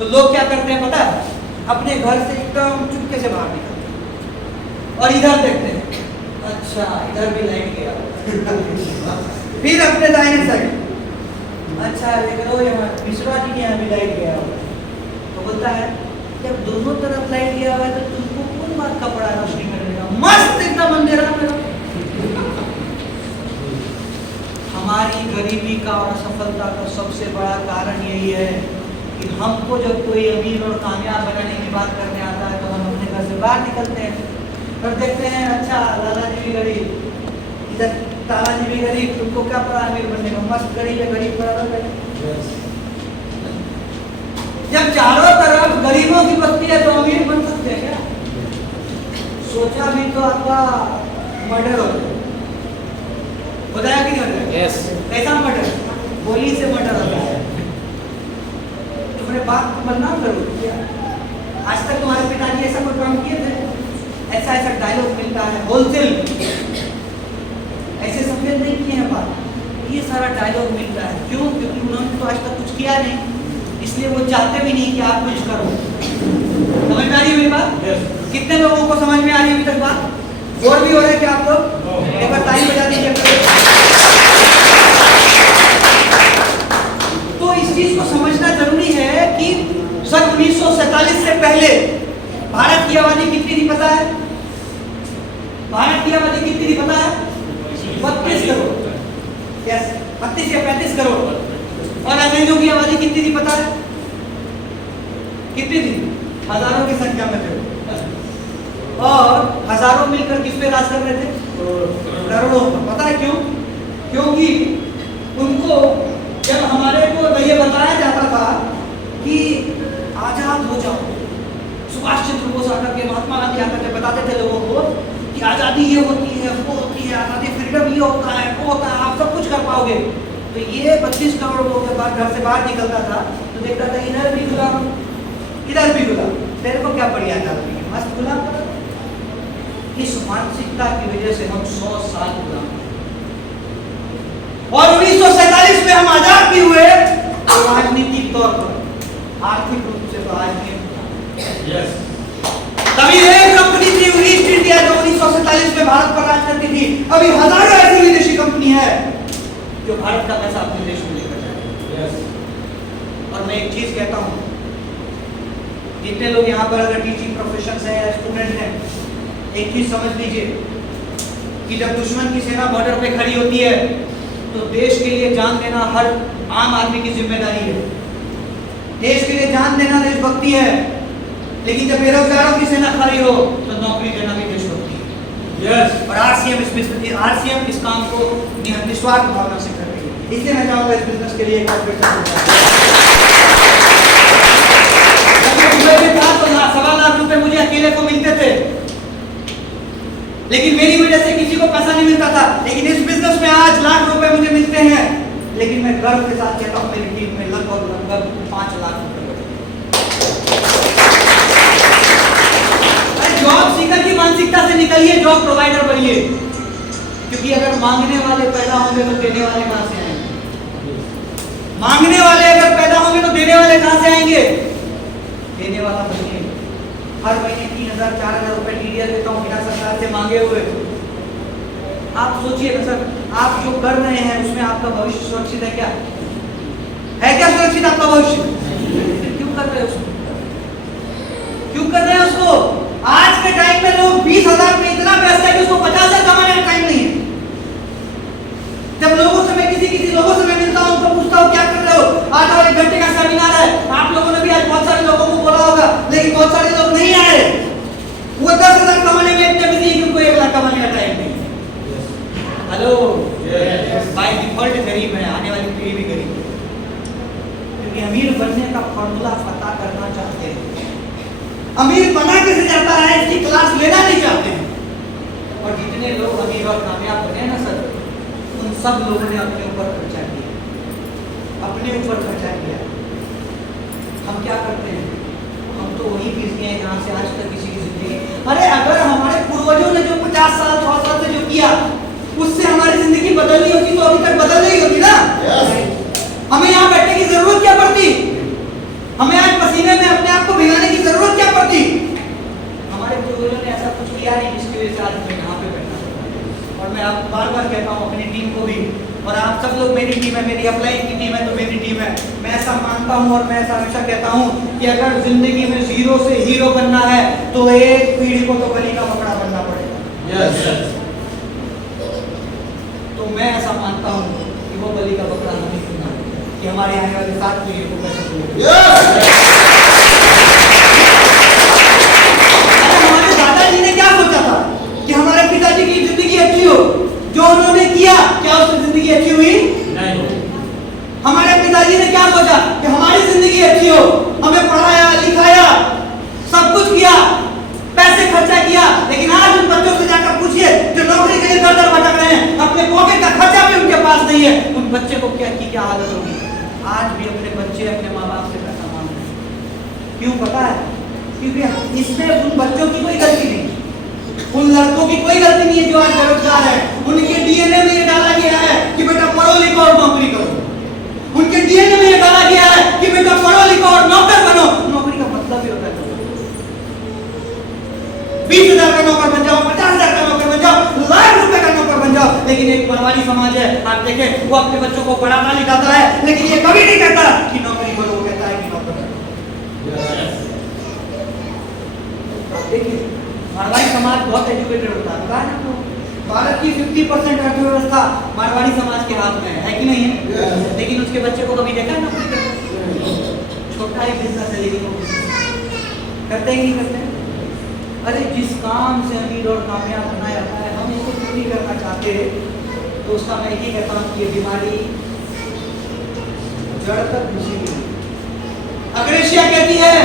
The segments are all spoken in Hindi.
तो लोग क्या करते हैं पता है, अपने घर से एकदम चुपके से बाहर निकलते हैं और इधर देखते हैं, अच्छा इधर भी लाइट गया। फिर अपने दाहिने साइड, अच्छा देख लो यहाँ मिश्रा जी के यहाँ भी लाइट गया हुआ। तो बोलता है जब दोनों तरफ लाइट गया हुआ है तो तुमको कौन बात का बड़ा रोशनी मिलेगा, मस्त एकदम अंधेरा में। हमारी गरीबी का और असफलता का सबसे बड़ा कारण यही है कि हमको जब कोई अमीर और कामयाब बनाने की बात करने आता है तो हम अपने घर से बाहर निकलते हैं और देखते हैं अच्छा लाला जी भी गरीब, इधर ताला जी भी गरीब, तुमको क्या पता अमीर बनने का, मस्त गरीब है, गरीब बराबर है। जब चारों तरफ गरीबों की बस्ती है तो अमीर बन सकते हैं क्या? सोचा भी तो आपका मर्डर हो जाए, बताया कि नहीं होता? यस। कैसा मर्डर? गोली से मर्डर होता है। तुम्हारे बाप को बनना जरूर किया, आज तक तुम्हारे पिताजी ऐसा कोई काम किए थे? ऐसा ऐसा डायलॉग मिलता है होलसेल, ऐसे समझे नहीं किए हैं बात, ये सारा डायलॉग मिलता है। क्यों? क्योंकि उन्होंने तो आज तक कुछ किया नहीं, इसलिए वो चाहते भी नहीं कि आप कुछ करो। समझ में आ रही है मेरी बात? कितने लोगों को समझ में आ रही है अभी तक बात? बोर भी हो रहे हैं क्या आप लोग? एक बार ताली बजा दीजिए। तो इस चीज को समझना जरूरी है कि सन 1947 से पहले भारत की आबादी कितनी थी पता है? भारत की आबादी कितनी थी पता है? 32 करोड़। यस, 32 या 35 करोड़। और अंग्रेजों की आबादी कितनी थी पता है? कितनी थी? हजारों की संख्या में थे और हजारों मिलकर किस पे राज कर रहे थे? करोड़ों। पता है क्यों? क्योंकि उनको जब हमारे को ये बताया जाता था कि आजाद हो जाओ, सुभाष चंद्र बोस आकर के, महात्मा गांधी आकर के बताते थे लोगों को कि आजादी ये होती है, वो होती है, आजादी फ्रीडम ये होता है, वो होता है, आप सब कुछ कर पाओगे। तो ये 32 करोड़ लोगों के बाद घर से बाहर निकलता था तो देखता था इधर भी गुलाम, इधर भी गुलाम, तेरे को क्या पड़ी आजादी की, मस्त गुलाम। इस मानसिकता की वजह से हम 100 साल गुलाम, और 1947 में हम आजाद भी हुए तो राजनीतिक तौर पर, आर्थिक रूप से तो आज नहीं। यस। तभी एक कंपनी थी ईस्ट इंडिया जो 1947 में भारत पर राज करती थी, अभी हजारों ऐसी विदेशी कंपनी है जो भारत का पैसा अपने देश में लेकर जाए। यस। और मैं एक चीज कहता हूं, जितने लोग यहाँ पर अगर टीचिंग प्रोफेशन से हैं, स्टूडेंट हैं, एक चीज समझ लीजिए कि जब दुश्मन की सेना बॉर्डर पे खड़ी होती है तो देश के लिए जान देना हर आम आदमी की जिम्मेदारी है। देश के लिए जान देना देशभक्ति है, लेकिन जब बेरोजगारों की सेना खड़ी हो तो नौकरी देना भी देशभक्ति है। यस। और आरसीएम इस काम को निस्वार्थ भावना से कर रही है। इसलिए मैं चाहूंगा इस बिजनेस के लिए सवा लाख रुपए मुझे अकेले को मिलते थे, लेकिन मेरी वजह से किसी को पैसा नहीं मिलता था। लेकिन इस बिजनेस में आज लाख रुपए मुझे मिलते हैं, लेकिन मैं गर्व के साथ कहता हूं मेरी टीम में लगभग 5 लाख रुपए। जॉब सीकर की मानसिकता से निकलिए, जॉब प्रोवाइडर बनिए, क्योंकि अगर मांगने वाले पैदा होंगे तो देने वाले कहां से आएंगे? मांगने वाले अगर पैदा होंगे तो देने वाले कहां से आएंगे? देने वाला बनिए। हर महीने 3,000-4,000 रुपए टीडीएस देता हूं बिना सरकार से मांगे हुए। आप सोचिए ना सर, आप जो कर रहे हैं उसमें आपका भविष्य सुरक्षित है क्या? है क्या सुरक्षित आपका भविष्य? क्यों कर रहे हो उसको? क्यों कर रहे हैं उसको? आज के टाइम में लोग 20,000 में इतना व्यस्त है कि उसको 50,000 कमाने का टाइम नहीं है। जब लोगों से मैं किसी लोगों से मैं मिलता हूं तो पूछता हूं क्या कर रहे हो? आज और 1 घंटे का सेमिनार है, आप लोगों ने भी आज बहुत सारे लोगों को बोला होगा, लेकिन बहुत सारे लोग नहीं आए। वो 10,000 कमाने में इतने बिजी कि उनको 1 लाख कमाने का टाइम नहीं। हेलो, बाय डिफॉल्ट गरीब है, आने वाली पीढ़ी भी गरीब है, क्योंकि अमीर बनने का फॉर्मूला पता करना चाहते हैं। अमीर बना कैसे जाता है इसकी क्लास लेना नहीं चाहते हैं। और जितने लोग अमीर और कामयाब बने ना सर, उन सब लोगों ने अपने ऊपर खर्चा किया, अपने ऊपर खर्चा किया। हम क्या करते हैं? हम तो वही बिजी हैं जहाँ से आज तक किसी की जिंदगी। अरे अगर हमारे पूर्वजों ने जो 50 साल 100 साल से जो किया उससे हमारी जिंदगी बदलनी होती तो अभी तक बदल नहीं होती ना। हमें यहाँ बैठने की जरूरत क्या पड़ती? हमें आज पसीने में अपने आप को भिगाने की जरूरत क्या पड़ती? हमारे बुजुर्गों ने ऐसा कुछ किया नहीं जिसकी वजह से आज मैं यहाँ पे बैठा हूँ। और मैं आप बार बार कहता हूँ अपनी टीम को भी, और आप सब लोग, मेरी टीम है, मेरी अपलाइन की टीम है तो मेरी टीम है, मैं ऐसा मानता हूँ और मैं ऐसा हमेशा कहता हूँ कि अगर जिंदगी में जीरो से हीरो बनना है तो एक पीढ़ी को तो बलि का बकरा बनना पड़ेगा। तो मैं ऐसा मानता हूँ कि वो बलि का बकरा नहीं बनना कि हमारे आने वाले 7 पीढ़ी को कैसे हमारे दादाजी ने क्या सोचा था कि हमारे पिताजी की जिंदगी अच्छी हो, जो उन्होंने किया क्या उससे जिंदगी अच्छी हुई? नहीं। हमारे पिताजी ने क्या सोचा कि हमारी जिंदगी अच्छी हो, हमें पढ़ाया लिखाया सब कुछ किया, पैसे खर्चा किया, लेकिन आज उन बच्चों से जाकर पूछिए जो नौकरी के लिए दर दर भटक रहे हैं, अपने पॉकेट का खर्चा भी उनके पास नहीं है, उन बच्चे को क्या हालत होगी? आज भी अपने बच्चे अपने माँ बाप से पैसा मांग रहे हैं। क्यों पता है? क्योंकि इसमें उन बच्चों की कोई गलती नहीं, उन लड़कों की कोई गलती नहीं है जो आज बेरोजगार है। उनके डीएनए में ये डाला गया है कि बेटा पढ़ो लिखो और नौकरी करो। उनके डीएनए में ये डाला गया है कि बेटा पढ़ो लिखो और नौकर बनो। नौकरी का मतलब ही होता है 20,000 का नौकर बन जाओ, 50,000 का नौकर बन जाओ, लाख रुपए का नौकर बन जाओ। लेकिन एक मारवाड़ी समाज है, आप देखें, वो अपने बच्चों को पढ़ाना लिखाता है, लेकिन ये कभी नहीं कहता कि नौकरी करो, वो कहता है कि नौकर बनो। देखिए मारवाड़ी समाज बहुत एजुकेटेड होता है, पता है आपको? भारत की 50% अर्थव्यवस्था मारवाड़ी समाज के हाथ में है कि नहीं है? लेकिन उसके बच्चे को कभी देखा नौकरी करते? छोटा ही बिजनेस है लेकिन वो करते ही नहीं करते। अरे जिस काम से अमीर और कामयाब होना जाता है, हम इसको पूरी करना चाहते हैं, तो उसका मैं ये कहता हूँ कि ये बीमारी जड़ तक घुसी हुई। अग्रेसिया कहती है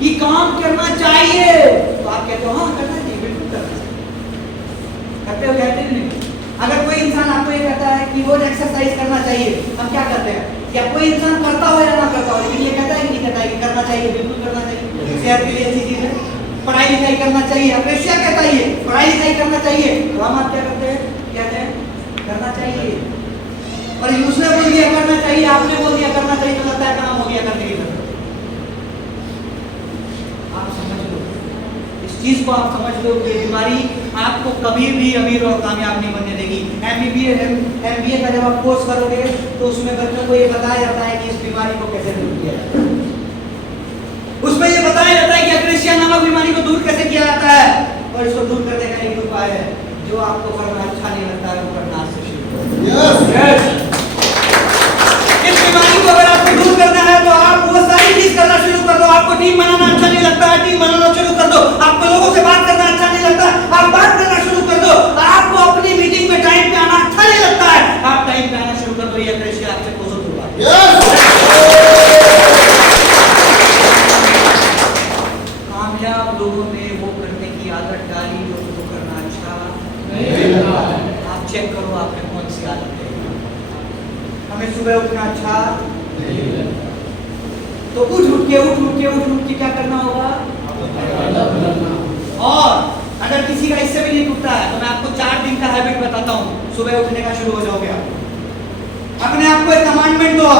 कि काम करना चाहिए, तो आप कहते हो हाँ करना चाहिए, बिल्कुल करना चाहिए। करते हो कहते नहीं? अगर कोई इंसान आपको ये कहता है कि रोज एक्सरसाइज करना चाहिए, हम क्या करते हैं? या कोई इंसान करता हो या ना करता हो, लेकिन ये कहता है कि नहीं कहता है कि करना चाहिए, बिल्कुल करना चाहिए, सेहत के लिए अच्छी चीज है, पढ़ाई लिखाई करना चाहिए। अग्रेसिया कहता है पढ़ाई लिखाई करना चाहिए, तो हम आप क्या करते हैं? कहते हैं करना चाहिए, और उसने बोल दिया करना चाहिए, आपने बोल दिया करना चाहिए, तो लगता है काम हो गया करने की जरूरत। आप समझ लो इस चीज को, आप समझ लो कि बीमारी आपको कभी भी अमीर और कामयाब नहीं बनने देगी। एमबीए का जब आप कोर्स करोगे तो उसमें बच्चों को ये बताया जाता है कि इस बीमारी को कैसे दूर किया जाता है। उसमें ये बताया जाता है कि अग्रेसिया नामक बीमारी को दूर कैसे किया जाता है, और इसको दूर करने का एक उपाय है, जो आपको करना अच्छा नहीं लगता है वो करना से शुरू करो। इस बीमारी को अगर आपको दूर करना है तो आप वो सारी चीज करना शुरू कर दो। आपको टीम बनाना अच्छा नहीं लगता है, टीम बनाना शुरू कर दो। आपको लोगों से बात करना अच्छा नहीं लगता, आप बात करना शुरू कर दो। आपको अपनी मीटिंग में टाइम पे आना अच्छा नहीं लगता है, आप टाइम पे आना शुरू कर दो। ये अग्रेसिया आपसे कोसों दूर कामयाब लोगों ने वो करने की आदत डाली जो उनको करना अच्छा नहीं लगता। आप चेक करो आपने कौन सी आदत है। हमें सुबह उठना अच्छा नहीं लगता, तो उठ के क्या करना होगा? और अगर किसी का इससे भी नहीं टूटता है तो मैं आपको 4 दिन का हैबिट बताता हूँ, सुबह उठने का शुरू हो जाओगे आप। अपने आप को एक कमांडमेंट दो।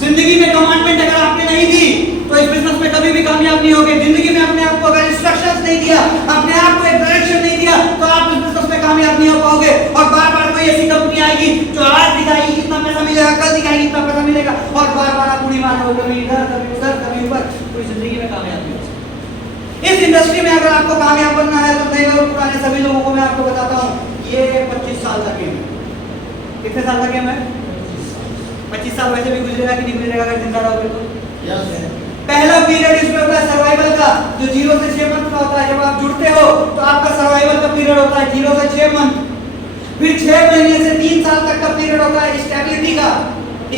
जिंदगी में कमांडमेंट अगर आपने नहीं दी तो इस बिजनेस में कभी भी कामयाब नहीं होगे। जिंदगी में अपने आप को अगर इंस्ट्रक्शंस नहीं दिया, अपने आप को एक डायरेक्शन नहीं दिया, तो आप इस बिजनेस में कामयाब नहीं हो पाओगे। और बार बार कोई ऐसी कंपनी आएगी जो आज दिखाएगी कितना पैसा मिलेगा, कल दिखाएगी कितना पैसा मिलेगा, और बार बार आप पूरी मानो, कभी इधर कभी उधर कभी ऊपर, कोई जिंदगी में कामयाब नहीं हो सकता। इस इंडस्ट्री में अगर आपको कामयाब बनना है तो नए और पुराने सभी लोगों को मैं आपको बताता हूँ, ये 25 साल का गेम है। कितने साल का गेम है? 25 साल वैसे भी गुजरेगा कि नहीं गुजरेगा अगर जिंदा रहोगे तो। पहला पीरियड इसमें होता है सर्वाइवल का, जो 0 से 6 मंथ का होता है। जब आप जुड़ते हो तो आपका सर्वाइवल का पीरियड होता है 0 से 6 मंथ। फिर 6 महीने से 3 साल तक का पीरियड होता है स्टेबिलिटी का।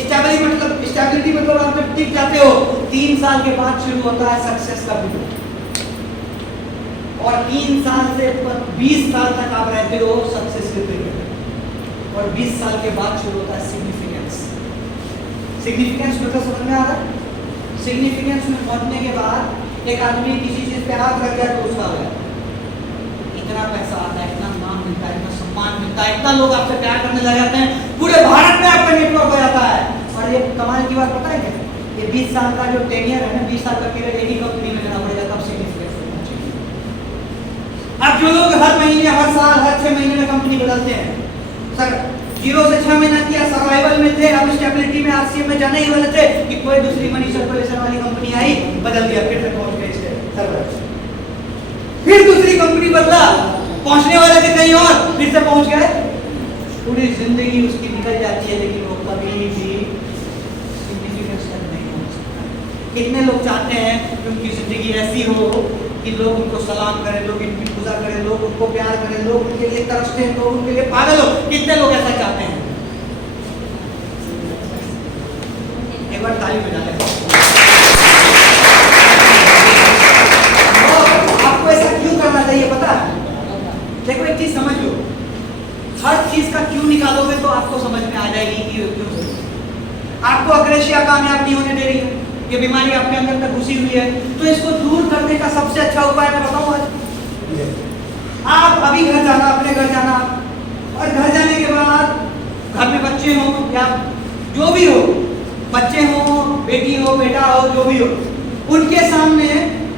स्टेबिलिटी मतलब आप जब टिक जाते हो, 3 साल के बाद शुरू होता है सक्सेस का पीरियड, और 3 साल से 20 साल तक आप रहते हो सक्सेस के पीरियड, और 20 साल के बाद शुरू होता है सिग्निफिकेंस। सिग्निफिकेंस मतलब समझ में आ रहा है? सिग्निफिकेंस में पहुंचने के बाद एक आदमी किसी चीज पे हाथ रख गया तो उसका हो गया, इतना पैसा आता है, इतना नाम मिलता है, इतना सम्मान मिलता है, इतना लोग आपसे प्यार करने लग जाते हैं, पूरे भारत में आपका नेटवर्क हो जाता है। और ये कमाल की बात पता है क्या? ये 20 साल का जो टेनियर है ना, 20 साल का पीरियड एक ही कंपनी में लेना पड़ेगा, तब सर्टिफिकेट होना चाहिए। अब जो लोग हर महीने, हर साल, हर 6 महीने में कंपनी बदलते हैं, सर 0 से 6 महीना किया, सर्वाइवल में थे, अब स्टेबिलिटी में, आरसीएम में जाने ही वाले थे कि कोई दूसरी मनी सर्कुलेशन वाली कंपनी आई, बदल दिया, फिर से पहुंच गए सर्वर। फिर दूसरी कंपनी बदला, पहुंचने वाले थे कहीं और, फिर से पहुंच गए। पूरी जिंदगी उसकी निकल जाती है, लेकिन वो कभी भी सिग्निफिकेंस तक नहीं पहुंच सकता। कितने लोग चाहते हैं कि उनकी जिंदगी ऐसी हो कि लोग उनको सलाम करें, लोग इनकी पूजा करें, लोग उनको प्यार करें, लोग उनके लिए तरसते हैं, लोग उनके लिए पागल हो। कितने लोग ऐसा चाहते हैं? एक बार ताली बजा लें। आपको ऐसा क्यों करना चाहिए पता है? देखो एक चीज समझ लो, हर चीज का क्यों निकालोगे तो आपको समझ में आ जाएगी कि क्यों जरूरी है। आपको अग्रेसिया कामयाब नहीं होने दे रही है, ये बीमारी आपके अंदर तक घुसी हुई है, तो इसको दूर करने का सबसे अच्छा उपाय मैं बताऊं आज। आप अभी घर जाना, अपने घर जाना, और घर जाने के बाद घर में बच्चे हो या जो भी हो, बच्चे हो, बेटी हो, बेटा हो, जो भी हो, उनके सामने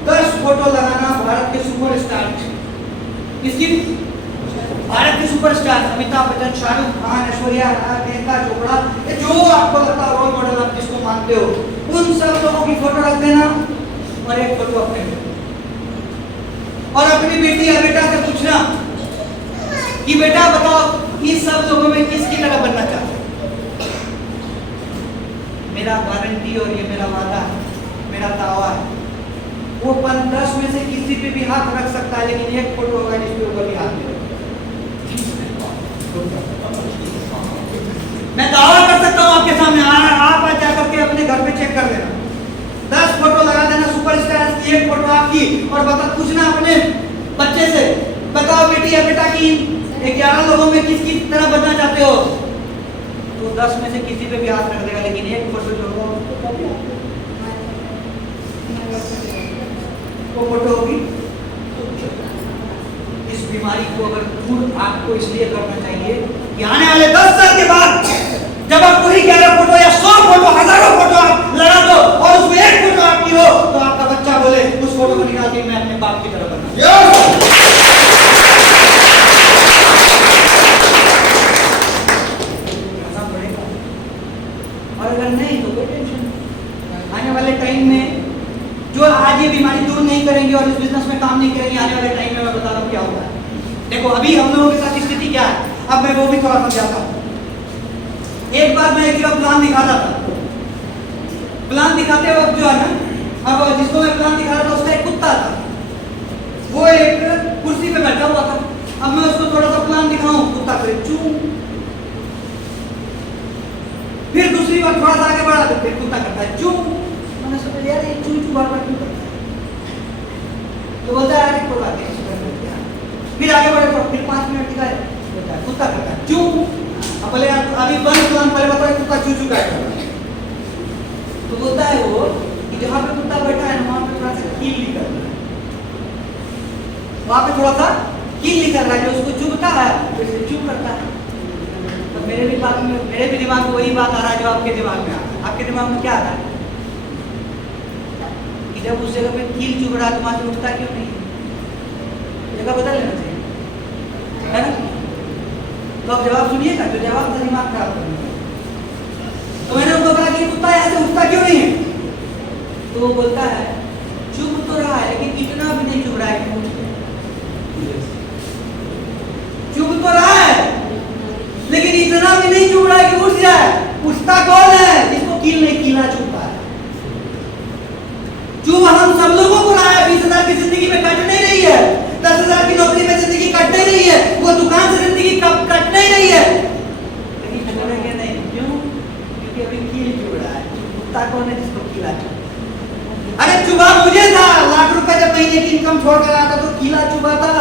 10 फोटो लगाना भारत के सुपरस्टार। किसकी? भारत के सुपरस्टार, अमिताभ बच्चन, शाहरुख खान, ऐश्वर्या राय, प्रियंका चोपड़ा, ये जो आपको लगता है रोल मॉडल, आप जिसको मानते हो, उन सब लोगों की फोटो रख देना और एक फोटो अपने में। और अपनी बेटी या बेटा से पूछना कि बेटा बताओ, इस सब लोगों में किसकी तरह बनना चाहते हो? मेरा गारंटी और ये मेरा वादा है, मेरा दावा है, वो 10 में से किसी पे भी हाथ रख सकता है, लेकिन एक फोटो होगा जिसके ऊपर भी हाथ नहीं। मैं दावा कर सकता हूं आपके सामने, आप आज जाकर के अपने घर पे चेक कर लेना, 10 फोटो लगा देना सुपरस्टार की, एक फोटो आपकी, और बता पूछना अपने बच्चे से, बताओ बेटी या बेटा की 11 लोगों में किसकी तरह बनना चाहते हो? तो 10 में से किसी पे भी हाथ रख देगा, लेकिन एक फोटो जो होगा वो फोटो होगी। इस बीमारी को अगर दूर आपको इसलिए करना चाहिए कि आने वाले 10 साल के बाद जब आप वही 11 फोटो या 100 फोटो, हजारों फोटो आप लगा दो और उसमें एक फोटो आपकी हो, तो आपका बच्चा बोले उस फोटो को निकाल के मैं अपने बाप की तरह बना। और अगर नहीं तो कोई टेंशन। आने वाले टाइम में जो आज ये बीमारी दूर नहीं करेंगे और इस बिजनेस में काम नहीं करेंगे, आने वाले टाइम में मैं बता रहा हूँ क्या होगा। देखो अभी हम लोगों के साथ स्थिति क्या है, अब मैं वो भी थोड़ा समझाता हूँ। एक बार मैं एक जगह प्लान दिखाता था, प्लान दिखाते वक्त जो है ना, अब जिसको मैं प्लान दिखा रहा था उसका एक कुत्ता था, वो एक कुर्सी पे बैठा हुआ था। अब मैं उसको थोड़ा सा प्लान दिखाऊं, कुत्ता करे चू। फिर दूसरी बार थोड़ा सा आगे बढ़ा तो फिर कुत्ता करता है चू। मैंने सोचा यार ये चू चू बार-बार क्यों करता है? तो बोलता है अरे कोई बात नहीं, फिर आगे बढ़े तो फिर 5 मिनट दिखाए, बोलता है कुत्ता करता है चू। अब बोले यार अभी बंद प्लान पहले बताओ कुत्ता चू चू करता है। तो बोलता है वो कि जहाँ पे कुत्ता बैठा है वहाँ पे थोड़ा सा कील निकल रहा है, वहाँ पे थोड़ा सा कील निकल रहा है, जो उसको चुभता है वैसे चुभ करता है। तो मेरे भी दिमाग में वही बात आ रहा है जो आपके दिमाग में आ रहा है। आपके दिमाग में क्या आ रहा है कि जब उस जगह पे कील चुभ रहा है तो वहाँ से उठता क्यों नहीं? जगह बदल लेना चाहिए, है ना? तो आप जवाब सुनिएगा, जो जवाब का दिमाग खराब करेंगे। तो मैंने उनको कहा कि कुत्ता यहाँ से उठता क्यों नहीं है? तो वो बोलता है चुभ तो रहा है लेकिन इतना भी नहीं चुभ रहा है कि चुभ तो रहा है लेकिन इतना भी नहीं चुभ रहा है कि उठ जाए। उठता कौन है? जिसको कील नहीं कीला चुभता है। चुभ हम सब लोगों को रहा है। 20,000 की जिंदगी में कट नहीं रही है, 10,000 की नौकरी में जिंदगी कट नहीं रही है, वो दुकान से जिंदगी कब कट नहीं रही है, लेकिन छोड़ेंगे नहीं। क्यों? क्योंकि अभी कील चुभ रहा है। कुत्ता कौन है जिसको कीला चुभ? अरे चुभा मुझे था, लाख रुपए जब महीने की इनकम छोड़कर आया था तो कीला चुभा था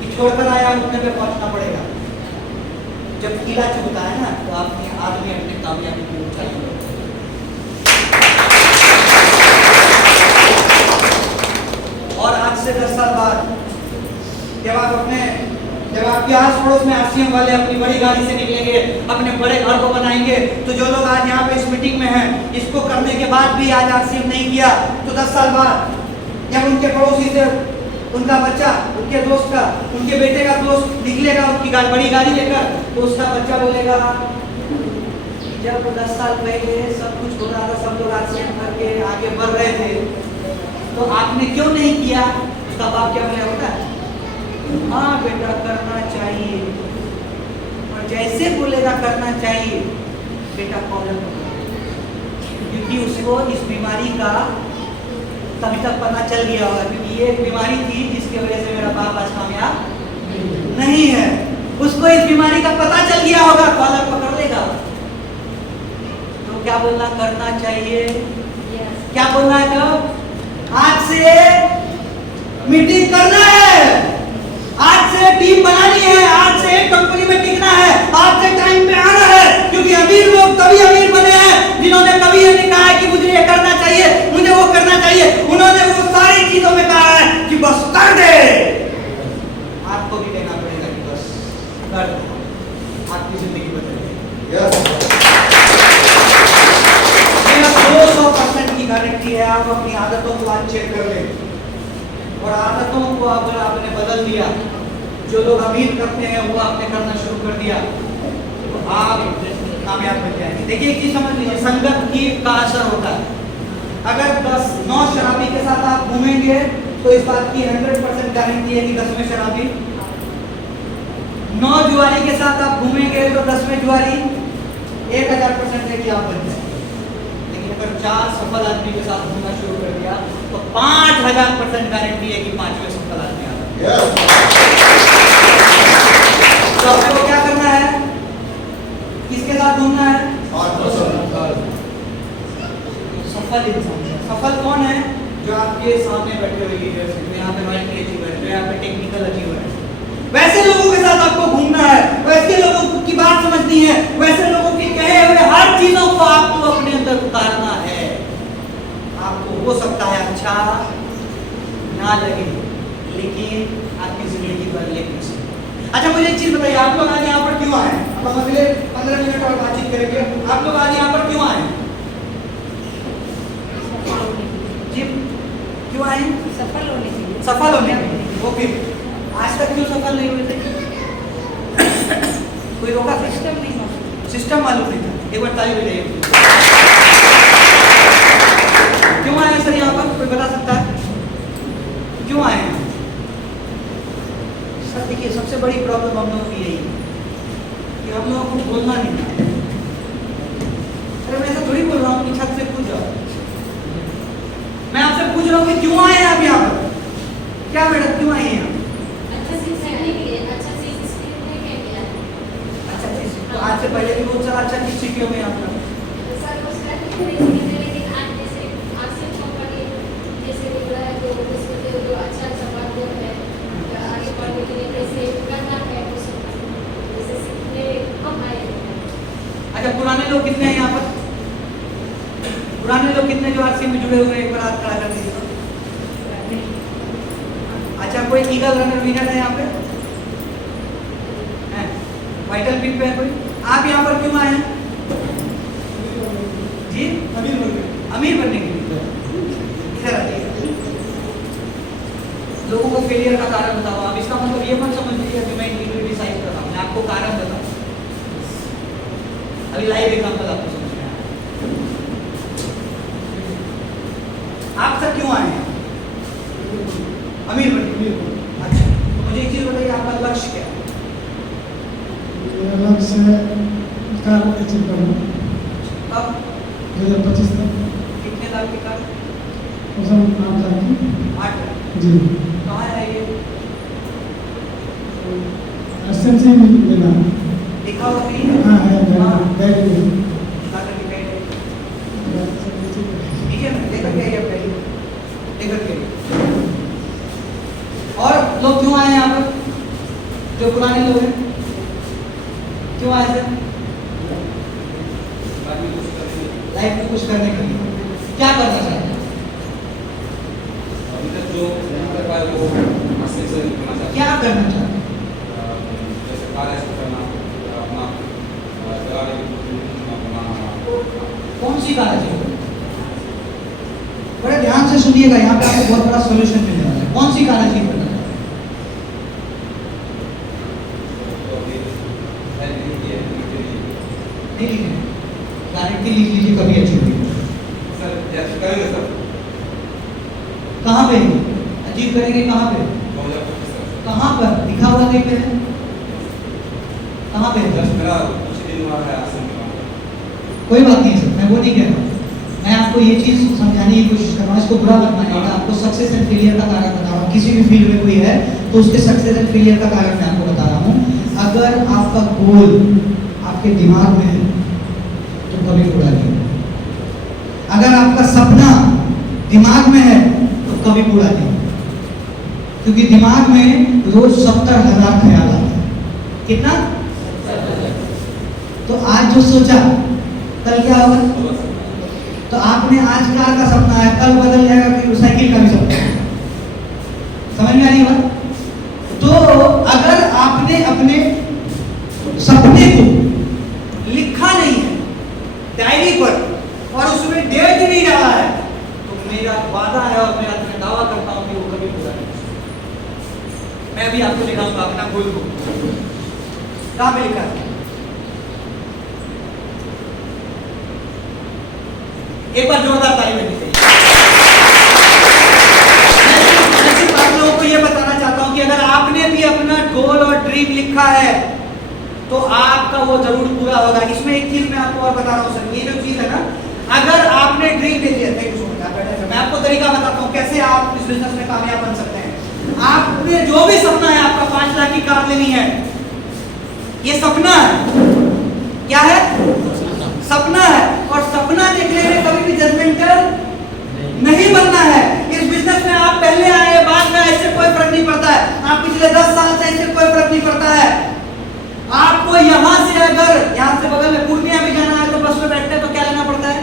कि छोड़कर आया उतने पे पहुंचना पड़ेगा। जब कीला चुभता है ना तो आपने आदमी अपने कामयाबी की ऊंचाई में। और आज से 10 साल बाद जब आप अपने जब आपके आस पड़ोस में आरसीएम वाले अपनी बड़ी गाड़ी से निकलेंगे, अपने बड़े घर को बनाएंगे, तो जो लोग आज यहाँ पे इस मीटिंग में हैं, इसको करने के बाद भी आज आरसीएम नहीं किया, तो 10 साल बाद जब उनके पड़ोसी से उनका बच्चा, उनके दोस्त का, उनके बेटे का दोस्त निकलेगा उनकी बड़ी गाड़ी लेकर, तो उसका बच्चा बोलेगा जब 10 साल पहले सब कुछ हो रहा था, सब लोग आरसीएम करके आगे बढ़ रहे थे, तो आपने क्यों नहीं किया? उसका बाप क्या बोलेगा होता है, हाँ बेटा करना चाहिए, और जैसे बोलेगा करना चाहिए बेटा प्रॉब्लम होगा, क्योंकि उसको इस बीमारी का तभी तक पता चल गया होगा, क्योंकि ये एक बीमारी थी जिसकी वजह से मेरा बाप आज कामयाब नहीं है। उसको इस बीमारी का पता चल गया होगा, कॉलर पकड़ लेगा, तो क्या बोलना करना चाहिए, क्या बोलना है? तो आज से मीटिंग करना है, आज से टीम बनानी है, आज से कंपनी में टिकना है, आज से टाइम पे आना है, क्योंकि अमीर लोग तभी अमीर बने हैं जिन्होंने कभी ये नहीं कहा है कि मुझे ये करना चाहिए, मुझे वो करना चाहिए। उन्होंने वो सारी चीजों में कहा है कि बस कर दे। आपको भी कहना पड़ेगा कि बस कर दो, आपकी जिंदगी बदलेगी। मेरा 200% की गारंटी है, आप अपनी आदतों को आज चेक कर लें, और आदतों को अगर आपने बदल दिया, जो लोग अमीर करते हैं वो आपने करना शुरू कर दिया, तो आप कामयाब बन जाएंगे। देखिए एक चीज समझ लीजिए, संगत की का असर होता है। अगर 9 शराबी के साथ आप घूमेंगे तो इस बात की 100% गारंटी है कि 10वें शराबी, 9 जुआरी के साथ आप घूमेंगे तो 10वें जुआरी 1000% है कि आप बन जाएंगे। लेकिन अगर 4 सफल आदमी के साथ घूमना शुरू कर दिया तो 5000% गारंटी है कि 5वें सफल आदमी आ तो आपको क्या करना है? किसके साथ घूमना है? सफल इंसान। सफल कौन है? जो आपके सामने बैठे हुए लीडर्स हैं, जो यहाँ पे माइंड अचीवर है, जो यहाँ पे टेक्निकल अचीवर है, वैसे लोगों के साथ आपको घूमना है, वैसे लोगों की बात समझनी है, वैसे लोगों की कहे हुए हर चीजों को आपको अपने अंदर उतारना है। आपको हो सकता है अच्छा ना लगे, लेकिन आपकी जिंदगी बदलेगी। अच्छा मुझे एक चीज बताइए, आप लोग आज यहाँ पर क्यों आए? हम अगले 15 मिनट और बातचीत करेंगे। आप लोग आज यहाँ पर क्यों आए? जी क्यों आए? सफल होने के लिए। सफल होने के लिए। वो फिर आज तक क्यों सफल नहीं हुए थे? कोई रोका? सिस्टम नहीं मालूम। सिस्टम मालूम नहीं था। एक बार ताली बजाइए। क्यों आए सर यहाँ पर? कोई बता सकता है क्यों आए हैं? सर देखिए सबसे बड़ी प्रॉब्लम हम लोगों की यही है कि हम लोगों को बोलना नहीं आता। अरे मैं ऐसा थोड़ी बोल रहा हूँ कि छत से कूद जाओ। मैं आपसे पूछ रहा हूँ कि क्यों आए हैं आप यहाँ पर? क्या मैडम क्यों आए हैं? अच्छा सीखने के लिए, अच्छा सीखने के लिए। अच्छा चीज तो आज से पहले भी बहुत सारा अच्छा चीज सीखे हुए हैं आप लोग। सर कुछ करने के लिए, लेकिन आज जैसे आसिफ कंपनी जैसे दिख रहा है तो उसमें जो अच्छा बात है आगे बढ़ने के लिए कैसे करना है उसे जैसे सीखने हम आए। अच्छा पुराने लोग कितने हैं यहाँ पर? पुराने लोग कितने जो आरसी में जुड़े हुए हैं? एक बार हाथ खड़ा कर दीजिए। अच्छा कोई ईगल रनर विनर है यहाँ पे? हैं? वाइटल पिन पे है कोई? आप यहाँ पर क्यों आए हैं? जी अमीर बनने के लिए। इधर आइए। लोगों को फेलियर का कारण बताओ आप। इसका मतलब ये मत समझ लीजिए कि मैं इंटीग्रिटी साइज कर रहा हूँ, मैं आपको कारण बताऊँ। अभी लाइव एग्जांपल आपको समझ में आया। आप सब क्यों आए हैं? अमीर बनने। अच्छा तो मुझे एक चीज बताइए, आपका लक्ष्य क्या है? मेरा लक्ष्य कार अचीव करना। अब 2025 तक। कितने लाख की कार? 8 लाख की। 8 लाख। जी। कहाँ है ये? एसएमसी में लेना। लिखा हुआ कहीं है? हाँ है डायरी में। लाकर दिखाई दे। नीचे में लेकर के आइए आप डायरी लेकर के आइए। और लोग क्यों आए हैं यहाँ पर? जो पुराने लोग हैं क्यों आए थे? लाइफ में कुछ करने के लिए। क्या करना चाहते हैं? अभी तक जो नहीं कर पाए वो हासिल से करना चाहते क्या करना चाहते हैं? हैं। कार्य से करना अपना कौन सी कार्य है? बड़े ध्यान से सुनिएगा, यहाँ पे आपको बहुत बड़ा सॉल्यूशन मिलने वाला है। कौन सी कार्य करना है? नहीं लिखे, गारंटी लिख लीजिए, कभी अच्छी होगी। सर यस करेंगे सर। कहाँ पे अचीव करेंगे? कहाँ पे? कहाँ पर लिखा हुआ नहीं पे है? कहाँ पे? मेरा कुछ दिन हुआ है आसन में। कोई बात नहीं सर, मैं वो नहीं कह रहा हूँ। मैं आपको ये चीज़ समझाने की कोशिश कर रहा हूँ, इसको बुरा मत मानिएगा। आपको सक्सेस एंड फेलियर का कारण बता रहा हूँ। किसी भी फील्ड में कोई है तो उसके सक्सेस एंड फेलियर का कारण मैं आपको बता रहा हूँ। अगर आपका गोल आपके दिमाग में है तो कभी पूरा नहीं होगा। अगर आपका सपना दिमाग में है तो कभी पूरा नहीं होगा, क्योंकि दिमाग में रोज 70,000 ख्याल आते हैं। कितना? तो आज जो सोचा कल क्या होगा? तो आपने आज कार का सपना है, कल बदल जाएगा फिर साइकिल का भी सपना है। समझ में आ रही बात? तो अगर आपने अपने सपने को लिखा नहीं है डायरी पर और उसमें डेट नहीं डाला है, तो मेरा वादा है और मैं दावा करता हूं कि वो कभी पूरा नहीं हो सकता। मैं भी आपको दिखाऊंगा अपना गोल को, कहां पे लिखा है। एक बार जोरदार ताली बजनी चाहिए। मैं सिर्फ आप लोगों को ये बताना चाहता हूं कि अगर आपने भी अपना गोल और ड्रीम लिखा है तो आपका वो जरूर पूरा होगा। इसमें एक चीज मैं आपको और बता रहा हूं सर, ये जो चीज है ना, अगर आपने ड्रीम ले लिया, मैं आपको तरीका बताता हूं कैसे आप इस बिजनेस में कामयाब बन सकते हैं। आपने जो भी सपना है, आपका 5 लाख की कार लेनी है, ये सपना है। क्या है? सपना है। और सपना देखने में कभी भी जजमेंटल नहीं बनना है। इस बिजनेस में आप पहले आए बाद में आए, इससे कोई फर्क नहीं पड़ता है। आप पिछले 10 साल से, इससे कोई फर्क नहीं पड़ता है। आपको यहां से, अगर यहां से बगल में पूर्णिया भी जाना है तो बस में बैठते हैं तो क्या लेना पड़ता है?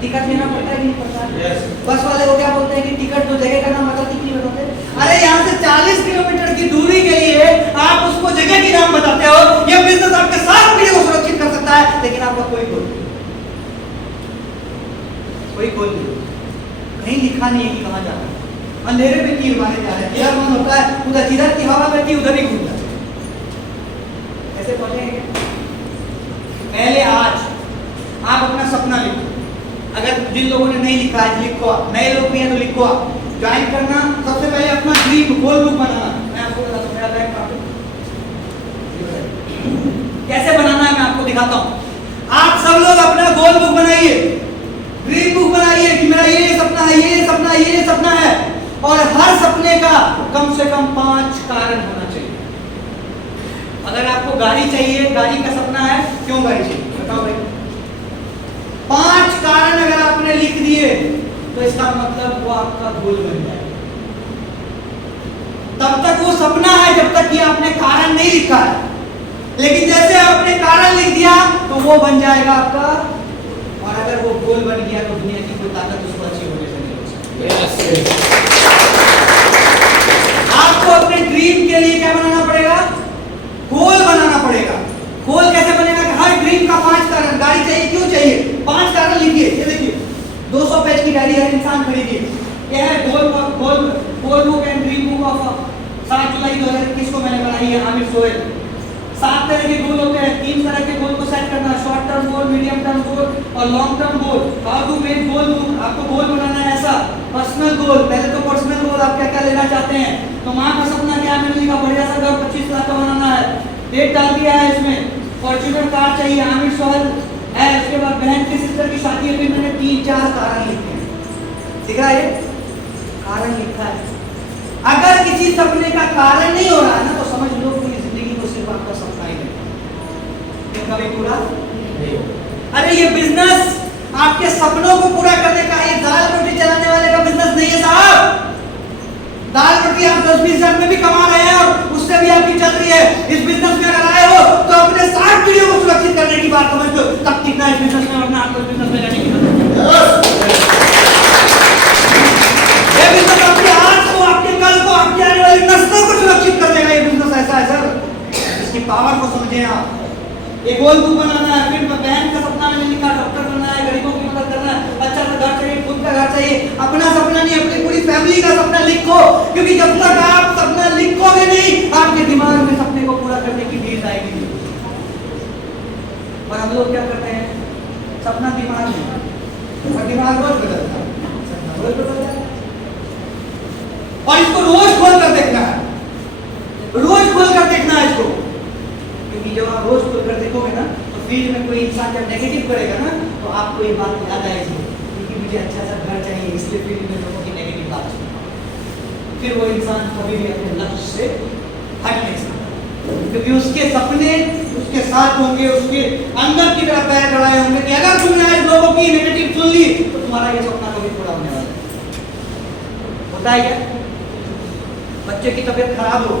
टिकट लेना पड़ता है कि नहीं पड़ता? yes. बस वाले को क्या बोलते हैं कि टिकट तो जगह का नाम बताते कि नहीं बताते? अरे यहाँ से 40 किलोमीटर की दूरी के लिए आप उसको जगह की नाम बताते हो। ये बिजनेस आपके साथ पीढ़ी को सुरक्षित कर सकता है, लेकिन आपका कोई गोल नहीं, कहीं लिखा नहीं है कि कहाँ जाना है। अंधेरे में तीर मारे जा रहे हैं, तीर मन होता है उधर, जिधर की हवा बहती उधर ही घूमता है। ऐसे पढ़ेंगे। पहले आज आप अपना सपना लिखो। अगर जिन लोगों ने नहीं लिखा है लिखो, नए लोग भी हैं तो लिखो। ज्वाइन करना, सबसे पहले अपना ड्रीम गोल बुक बनाना। मैं आपको बताता हूं, मेरा बैग काटो, कैसे बनाना है मैं आपको दिखाता हूं। आप सब लोग अपना गोल बुक बनाइए, ड्रीम बुक बनाइए कि मेरा ये सपना है, ये सपना है, ये सपना है। और हर सपने का कम से कम 5 कारण होना चाहिए। अगर आपको गाड़ी चाहिए, गाड़ी का सपना है, क्यों गाड़ी चाहिए बताओ भाई? 5 कारण अगर आपने लिख दिए तो इसका मतलब वो आपका गोल बन जाएगा। तब तक वो सपना है जब तक कि आपने कारण नहीं लिखा है, लेकिन जैसे आपने कारण लिख दिया तो वो बन जाएगा आपका। और अगर वो गोल बन गया तो दुनिया की कोई ताकत उसको अचीव होने से नहीं रोक सकती। आपको अपने ड्रीम के लिए क्या बनाना पड़ेगा? गोल बनाना पड़ेगा। गोल कैसे बनेगा? कि हर ड्रीम का 5 कारण। गाड़ी चाहिए, क्यों चाहिए? 5 कारण लिखिए। ये देखिए 200 पेज की डायरी हर इंसान खरीदिए। यह है goal book and dream book of 7 July 2021 को मैंने बनाई है, आमिर सोहेल। 7 तरह के गोल होते हैं, 3 तरह के गोल को सेट करना, short term goal, medium term goal और long term goal. How to make goal book, आपको गोल बनाना है ऐसा। पर्सनल गोल, पहले तो पर्सनल गोल आप क्या क्या लेना चाहते हैं। तो माँ का सपना क्या, मिलने का बढ़िया सा घर 25 लाख का बनाना है, डेट डाल दिया है इसमें। फॉर्च्यूनर कार चाहिए, आमिर सोहेल है। उसके बाद बहन की सिस्टर की शादी है, मैंने 3-4 कारण लिखे हैं। दिख रहा है? कारण लिखा है। अगर किसी सपने का कारण नहीं हो रहा है ना, तो समझ लो पूरी जिंदगी को सिर्फ आपका सपना ही नहीं, ये कभी पूरा नहीं होगा। अरे ये बिजनेस आपके सपनों को पूरा करने का, ये दाल रोटी चलाने वाले का बिजनेस नहीं है साहब। दाल रोटी आप 10-20 हजार में भी कमा रहे हैं और उससे भी आपकी चल रही है। इस बिजनेस में अगर आए हो तो अपने 60 पीढ़ियों को सुरक्षित करने की बात समझ लो, तब कितना इस बिजनेस में अपना आपको बिजनेस में जाने की ये बिजनेस आपके आज को, आपके कल को, आपकी आने वाली नस्लों को सुरक्षित कर देगा। ये बिजनेस ऐसा है सर। चाहिए। अपना सपना नहीं, अपनी पूरी फैमिली का सपना लिखो, क्योंकि जब तक आप सपना लिखोगे नहीं, आपके दिमाग में सपने को पूरा करने की नींद आएगी नहीं। और हम लोग क्या करते हैं, सपना दिमाग में, और दिमाग रोज बदलता है, सपना रोज बदलता है। और इसको रोज खोल कर देखना है, रोज खोल कर देखना है इसको, क्योंकि जब आप रोज खोल कर देखोगे ना, तो फील्ड में कोई इंसान जब नेगेटिव करेगा ना, तो आपको ये बात याद आएगी, क्योंकि मुझे अच्छा सा घर चाहिए, इसलिए फील्ड में लोगों की नेगेटिव बात सुनता। फिर वो इंसान कभी भी अपने लक्ष्य से हट नहीं सकता, क्योंकि उसके सपने उसके साथ होंगे, उसके अंदर की तरफ पैर बढ़ाए होंगे कि अगर तुमने आज लोगों की नेगेटिव सुन ली, तो तुम्हारा ये सपना कभी पूरा होने वाला है। होता है क्या, बच्चे की तबीयत खराब हो,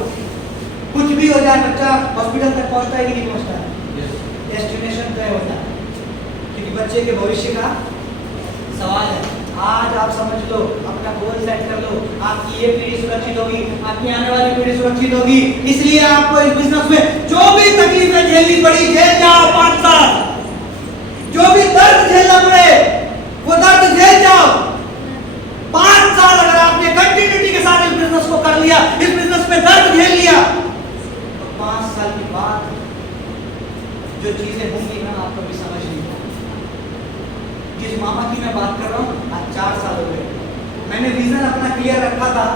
कुछ भी हो जाए, बच्चा हॉस्पिटल तक पहुंचता है कि नहीं पहुंचता है? डेस्टिनेशन तय होता है, क्योंकि बच्चे के भविष्य का सवाल है। आज आप समझ लो, अपना गोल सेट कर लो, आपकी ये पीढ़ी सुरक्षित होगी, आपकी आने वाली पीढ़ी सुरक्षित होगी। इसलिए आपको इस बिजनेस में जो भी तकलीफें झेलनी पड़ी, झेल जाओ 5 साल। जो भी दर्द झेलना पड़े, वो दर्द झेल जाओ। 5 साल अगर आपने कंटिन्यूटी के साथ इस बिजनेस को कर लिया, इस बिजनेस में दर्द झेल लिया, तो 5 साल के बाद जो चीजें होंगी ना, आप कभी समझ नहीं पाओगे। जिस मामा की मैं बात कर रहा हूँ, आज 4 साल हो गए, मैंने विजन अपना क्लियर रखा था।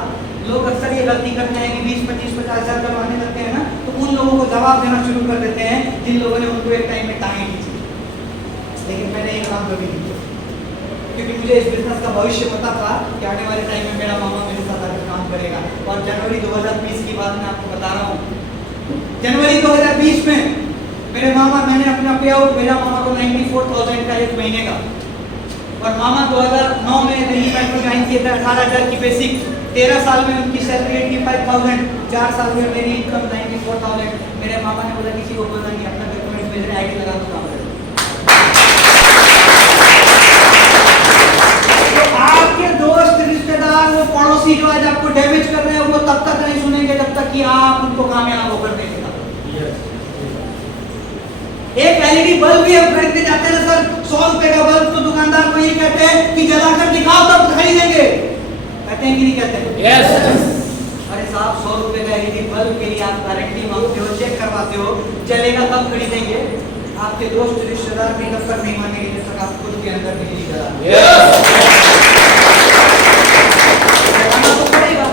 लोग अक्सर ये गलती करते हैं कि 20, 25, 50 हजार करवाने लगते हैं ना, तो उन लोगों को जवाब देना शुरू कर देते हैं जिन लोगों ने उनको एक टाइम में टाइम दी थी। लेकिन मैंने एक काम कभी नहीं किया, क्योंकि मुझे इस बिजनेस का भविष्य पता था कि आने वाले टाइम में मेरा मामा मेरे साथ आकर काम करेगा। और जनवरी 2020 की बात मैं आपको बता रहा हूँ, जनवरी 2020 में मेरे मामा, मैंने अपना पे आउट भेजा मामा को 94,000 का एक महीने का, और मामा 2009 में दिल्ली मेट्रो ज्वाइन किए थे, 18,000 की बेसिक। 13 साल में उनकी सैलरी 85,000, 4 साल में मेरी इनकम 94,000। मेरे मामा ने बोला किसी को बोला नहीं, अपना डॉक्यूमेंट भेज रहे, आईडी लगा दो काम करो। तो आपके दोस्त, रिश्तेदार, वो पड़ोसी जो आज आपको डैमेज कर रहे हैं, वो तब तक नहीं सुनेंगे जब तक कि आप उनको कामयाब होकर देखेगा। एक एलईडी बल्ब भी हम खरीदने जाते हैं ना सर, 100 रुपए का बल्ब, तो दुकानदार को ये कहते हैं कि जलाकर दिखाओ तब खरीदेंगे, कहते हैं कि नहीं कहते हैं? यस। अरे साहब, 100 रुपए का एलईडी बल्ब के लिए आप गारंटी मांगते हो, चेक करवाते हो, चलेगा तब खरीदेंगे। आपके दोस्त रिश्तेदार भी तब तक नहीं मानेंगे जब तक आप खुद के अंदर बिजली जला। जलाना तो पड़ेगा,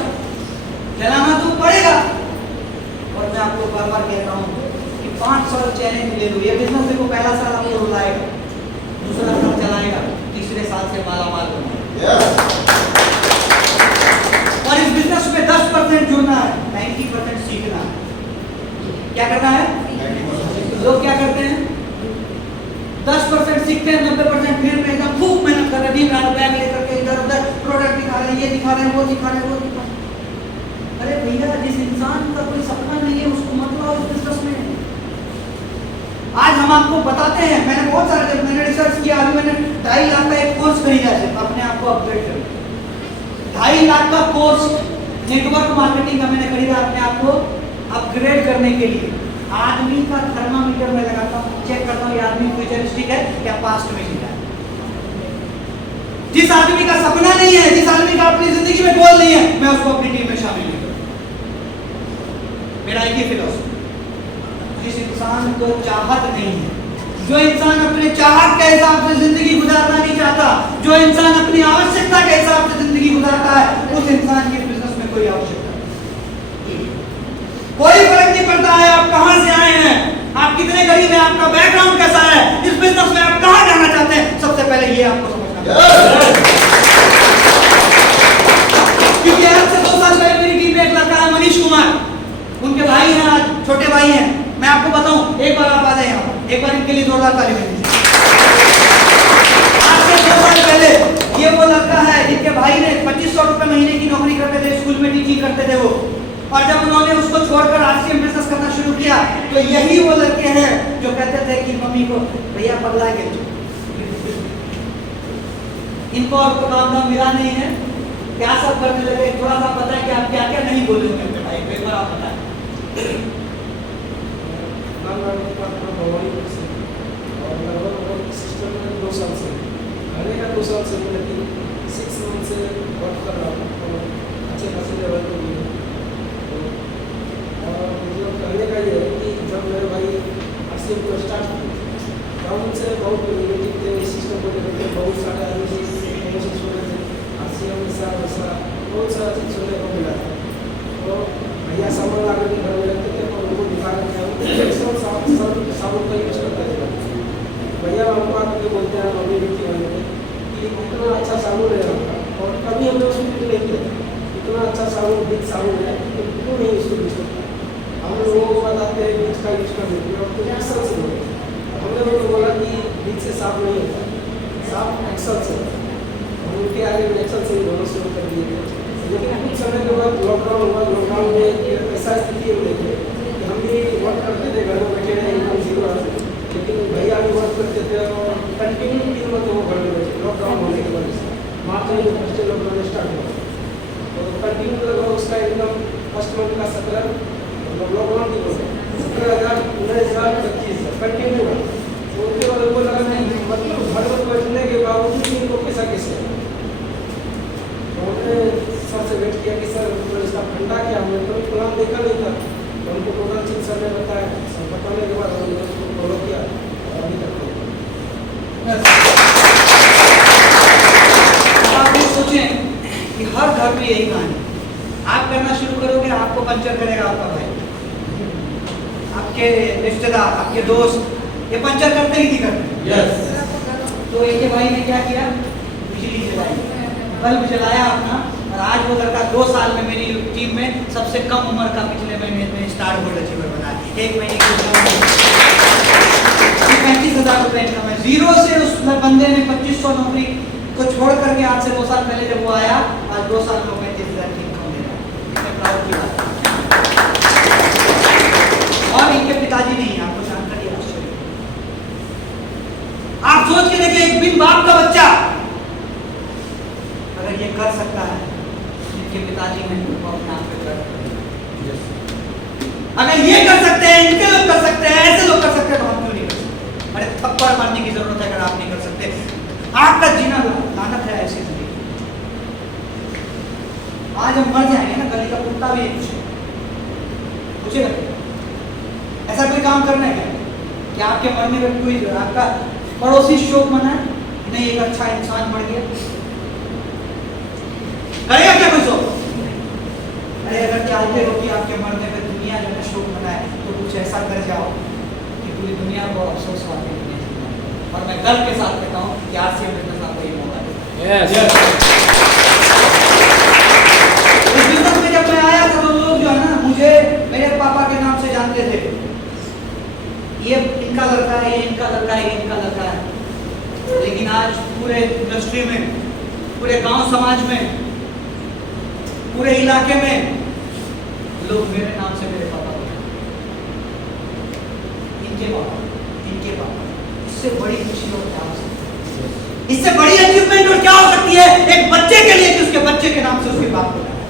जलाना तो पड़ेगा। और मैं आपको बार बार कहता हूँ, 5 साल चैलेंज ले लो। ये बिजनेस देखो, पहला साल आपको रुलाएगा, दूसरा साल चलाएगा, तीसरे साल से मालामाल बनेगा। और इस बिजनेस में 10% जुड़ना है, 90% सीखना है। क्या करना है? लोग क्या करते हैं, 10% सीखते हैं, 90% फिर में एकदम खूब मेहनत कर रहे हैं, दिन रात बैग लेकर के इधर उधर प्रोडक्ट दिखा रहे हैं, ये दिखा रहे हैं, वो दिखा रहे हैं, वो दिखा रहे हैं। अरे भैया, जिस इंसान का कोई सपना नहीं है, उसको मत लाओ इस बिजनेस में। आज हम आपको बताते हैं, मैंने बहुत सारे, मैंने रिसर्च किया, अभी मैंने 2.5 लाख का एक कोर्स खरीदा है अपने आप को अपग्रेड करने। 2.5 लाख का कोर्स नेटवर्क मार्केटिंग का मैंने खरीदा अपने आप को अपग्रेड करने के लिए। आदमी का थर्मामीटर में लगाता हूँ, चेक करता हूँ ये आदमी फ्यूचरिस्टिक है या पास्ट में जीता है। जिस आदमी का सपना नहीं है, जिस आदमी का अपनी जिंदगी में गोल नहीं है, मैं उसको अपनी टीम में शामिल नहीं करूँ। मेरा एक ही फिलॉसफी, जिस इंसान को चाहत नहीं है, जो इंसान अपने चाहत के हिसाब से जिंदगी गुजारना नहीं चाहता, जो इंसान अपनी आवश्यकता के हिसाब से जिंदगी गुजारता है, उस इंसान की बिजनेस में कोई आवश्यकता नहीं। कोई फर्क नहीं पड़ता है आप कहां से आए हैं, आप कितने गरीब हैं, आपका बैकग्राउंड कैसा है, इस बिजनेस में आप कहां जाना चाहते हैं, सबसे पहले ये आपको समझना है। क्योंकि आज से 2 साल पहले मेरी टीम में एक लड़का है, मनीष कुमार, उनके भाई हैं, आज छोटे भाई हैं। मैं आपको बताऊं, एक बार आप आ जाए यहाँ, एक बार इनके लिए जोरदार ताली बजाइए। आज से 2 साल पहले ये वो लड़का है जिनके भाई ने 2500 रुपए महीने की नौकरी करते थे, स्कूल में टीचिंग करते थे वो, और जब उन्होंने उसको छोड़कर आरसीएम बिजनेस करना शुरू किया, तो यही वो लड़के हैं जो कहते थे कि मम्मी को, भैया पगला गए, इनको और तो काम धाम मिला नहीं है, क्या सब करने लगे। थोड़ा सा पता है कि आप क्या क्या नहीं बोले होंगे भाई, एक बार आप बताएं। और लगभग सिस्टम में 2 साल से, घरे का 2 साल से, लेकिन 6 साबुन है आपका, और कभी हमने उसको यूज नहीं किया, इतना अच्छा साबुन बीच साबुन है, तो क्यों नहीं इसको यूज करता? हम लोगों को बताते हैं बीच का यूज कर देते हैं, और कुछ एक्शन से बोलते हैं। हमने उनको बोला कि बीच से साफ नहीं होता, साफ एक्शन से होता है। हम उनके आगे एक्शन से दोनों शुरू कर दिए थे। लेकिन कुछ समय के बाद लॉकडाउन हुआ, लॉकडाउन में ऐसा स्थिति हो गई थी कि हम भी वर्क करते थे, घर में बैठे रहे, इनकम जीरो आ रही, लेकिन भैया भी वर्क करते थे और कंटिन्यू 3 मंथ वो घर में बैठे, लॉकडाउन होने की वजह से। मार्च में फर्स्ट लॉकडाउन स्टार्ट हुआ, तो कंटिन्यू लगभग उसका इनकम फर्स्ट मंथ का 17, मतलब लॉकडाउन की वजह 17,000, 19,000, 25,000 कंटिन्यू हुआ। तो उनके बाद उनको लगा नहीं, मतलब घर में बैठने के बावजूद भी इनको पैसा कैसे आएगा? तो उन्होंने सर से वेट किया कि सर मतलब इसका फंडा क्या, हमने कभी प्लान देखा नहीं था। तो उनको टोटल चीज सर ने बताया, सर बताने के बाद हमने उसको फॉलो किया और अभी तक आप ये सोचें कि हर घर में यही कहानी, आप करना शुरू करोगे, आपको पंचर करेगा आपका भाई, आपके रिश्तेदार, आपके दोस्त, ये पंचर करते ही नहीं करते। तो एक भाई ने क्या किया, बिजली जलाई, बल्ब जलाया अपना, और आज वो लड़का 2 साल में मेरी टीम में सबसे कम उम्र का पिछले महीने में स्टार गोल्ड अचीवर बना। 1 महीने की 35,000 रुपये इनकम है। जीरो से उस बंदे ने 2500 नौकरी को छोड़ करके आज से 2 साल पहले जब वो आया, आज 2 साल में 35,000 की इनकम दे रहा है। इसमें प्राउड की बात है। और इनके पिताजी नहीं है, आपको जानकर ये आश्चर्य। आप सोच के देखिए, एक बिन बाप का बच्चा अगर ये कर सकता है, इनके पिताजी ने वो अपने आप पे कर, अगर ये कर सकते हैं, इनके लोग कर सकते हैं, ऐसे लोग कर सकते हैं, तो हम क्यों नहीं कर सकते? अरे थप्पड़ मारने की जरूरत है अगर आप नहीं कर सकते। आपका जीना लानत है ऐसी जिंदगी। आज हम मर जाएंगे ना, गली का कुत्ता भी नहीं पूछेगा ऐसा कोई काम करना है क्या कि आपके मरने में कोई आपका पड़ोसी शोक मनाए, नहीं एक अच्छा इंसान मर गया, करेगा क्या कोई शोक? अरे अगर चाहते हो कि आपके मरने पे दुनिया जो है शोक मनाए, तो कुछ ऐसा कर जाओ कि पूरी दुनिया को अफसोस वाले दुनिया से मनाए। और मैं गर्व के साथ कहता हूँ कि आज से बिजनेस आपको ये मौका देता है। इस बिजनेस में जब मैं आया था तो लोग जो है ना मुझे मेरे पापा के नाम से जानते थे, ये इनका लड़का है, ये इनका लड़का है, ये इनका लड़का है। लेकिन आज पूरे इंडस्ट्री में, पूरे गांव समाज में, पूरे इलाके में लोग मेरे नाम से मेरे पापा को, इनके पापा, इनके पापा। इससे बड़ी खुशी और क्या हो सकती है? इससे बड़ी अचीवमेंट और क्या हो सकती है एक बच्चे के लिए कि उसके बच्चे के नाम से उसके बाप को जाना है।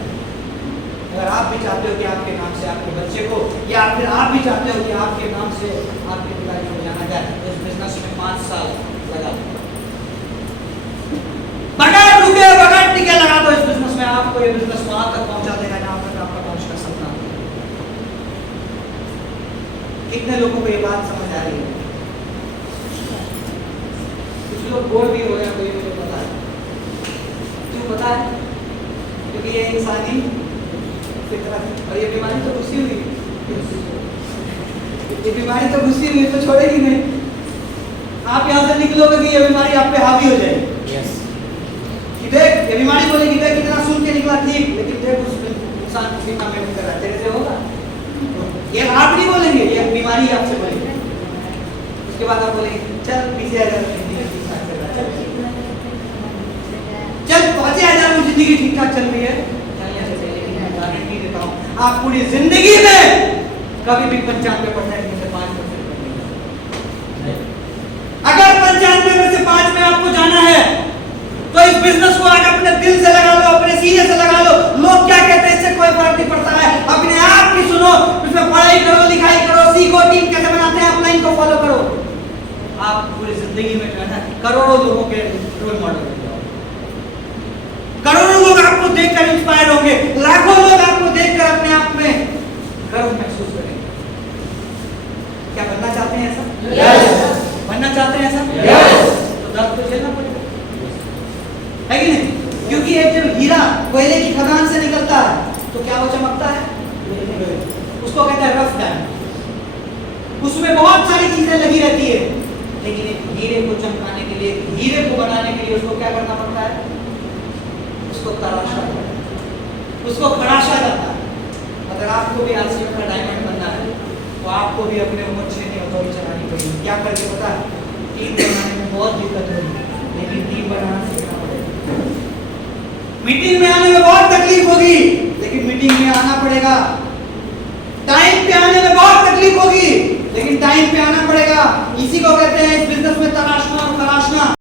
अगर आप भी चाहते हो कि आपके नाम से आपके बच्चे को, या फिर आप भी चाहते हो कि आपके नाम से आपके पिताजी को जाना जाए, तो इस बिजनेस में 5 साल लगा, बगैर रुके बगैर टिके लगा दो इस बिजनेस में। आपको ये बिजनेस वहां तक पहुंचा देगा जहां तक आपका पहुंच का सपना। कितने लोगों को ये बात समझ आ रही है? कुछ लोग बोर भी हो रहे हैं, कोई मुझे पता है क्यों पता है, क्योंकि ये इंसानी फितरत है। और ये बीमारी तो घुसी हुई, ये बीमारी तो घुसी हुई तो छोड़ेगी नहीं। आप यहाँ से निकलोगे कि ये बीमारी आप पे हावी हो जाएगी। देख ये बीमारी बोलेगी, देख कितना सुन के निकला ठीक, लेकिन देख उस इंसान को कितना मेहनत कर रहा है, तेरे से होगा? ये आप नहीं बोलेंगे, ये बीमारी आपसे बोलेगी। उसके बाद आप बोलेंगे चल 20,000 चल 5,000 में जिंदगी ठीक ठाक चल रही है, मैं गारंटी देता हूँ आप पूरी जिंदगी में कभी भी 95% में से 5% अगर 95 में से 5 में आपको जाना है, तो इस बिजनेस को आज अपने दिल से लगा लो, अपने सीने से लगा लो। लोग क्या कहते हैं इससे कोई फर्क नहीं पड़ता है। अपने आप की सुनो, इसमें पढ़ाई करो, लिखाई करो, सीखो, टीम कैसे बनाते हैं, अपलाइन को फॉलो करो। आप पूरी जिंदगी में जो है ना करोड़ों लोगों के रोल मॉडल बन जाओ। करोड़ों लोग आपको देखकर इंस्पायर होंगे, लाखों लोग आपको देखकर अपने आप में गर्व महसूस करेंगे। क्या बनना चाहते हैं ऐसा? बनना चाहते हैं ऐसा? तो दर्द तो झेलना पड़ेगा, है कि नहीं? क्योंकि एक जब हीरा कोयले की खदान से निकलता है तो क्या वो चमकता है? उसको कहते हैं रफ डायमंड। उसमें बहुत सारी चीजें लगी रहती है, लेकिन एक हीरे को चमकाने के लिए, हीरे को बनाने के लिए उसको क्या करना पड़ता है? उसको तराशा जाता है, उसको खराशा जाता है। अगर आपको भी आरसीएम का डायमंड बनना है तो आपको भी अपने उम्र छेने हथौड़ी चलानी पड़ेगी। क्या करके पता है? टीम बनाने में बहुत दिक्कत होगी, लेकिन टीम बनाना सीखना पड़ेगा। मीटिंग में आने में बहुत तकलीफ होगी, लेकिन मीटिंग में आना पड़ेगा। टाइम पे आने में बहुत तकलीफ होगी, लेकिन टाइम पे आना पड़ेगा। इसी को कहते हैं इस बिजनेस में तराशना और खराशना।